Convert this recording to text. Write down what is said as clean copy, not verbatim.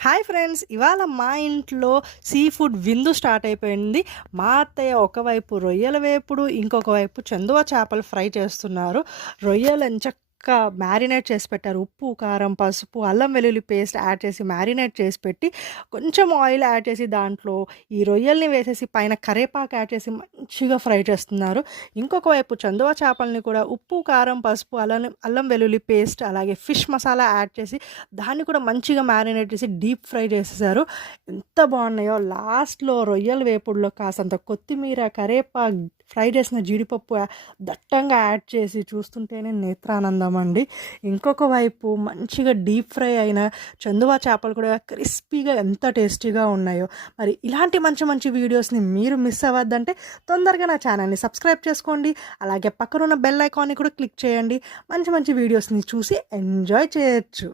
Hi friends, ఇవాళ మా ఇంట్లో సీ ఫుడ్ విందు స్టార్ట్ అయిపోయింది. మా అత్తయ్య ఒకవైపు రొయ్యల వేపుడు, ఇంకొక వైపు చందువ చేపలు ఫ్రై చేస్తున్నారు. రొయ్యలు ఎంచక్కా మ్యారినేట్ చేసి పెట్టారు. ఉప్పు, కారం, పసుపు, అల్లం వెల్లుల్లి పేస్ట్ యాడ్ చేసి మ్యారినేట్ చేసి పెట్టి, కొంచెం ఆయిల్ యాడ్ చేసి దాంట్లో ఈ రొయ్యల్ని వేసేసి పైన కరేపాకు యాడ్ చేసి మంచిగా ఫ్రై చేస్తున్నారు. ఇంకొక వైపు చందువ చేపల్ని కూడా ఉప్పు, కారం, పసుపు, అల్లం వెల్లుల్లి పేస్ట్ అలాగే ఫిష్ మసాలా యాడ్ చేసి దాన్ని కూడా మంచిగా మ్యారినేట్ చేసి డీప్ ఫ్రై చేసేసారు. ఎంత బాగున్నాయో! లాస్ట్‌లో రొయ్యల వేపుడులో కాసంత కొత్తిమీర, కరేపాకు, ఫ్రై చేసిన జీడిపప్పు దట్టంగా యాడ్ చేసి చూస్తుంటేనే నేత్రానందం అండి. ఇంకొక వైపు మంచిగా డీప్ ఫ్రై అయిన చందువ చేపలు కూడా క్రిస్పీగా ఎంత టేస్టీగా ఉన్నాయో. మరి ఇలాంటి మంచి మంచి వీడియోస్‌ని మీరు మిస్ అవ్వద్దంటే తొందరగా నా ఛానల్‌ని సబ్స్క్రైబ్ చేసుకోండి. అలాగే పక్కనున్న బెల్ ఐకాన్‌ని కూడా క్లిక్ చేయండి. మంచి మంచి వీడియోస్‌ని చూసి ఎంజాయ్ చేయొచ్చు.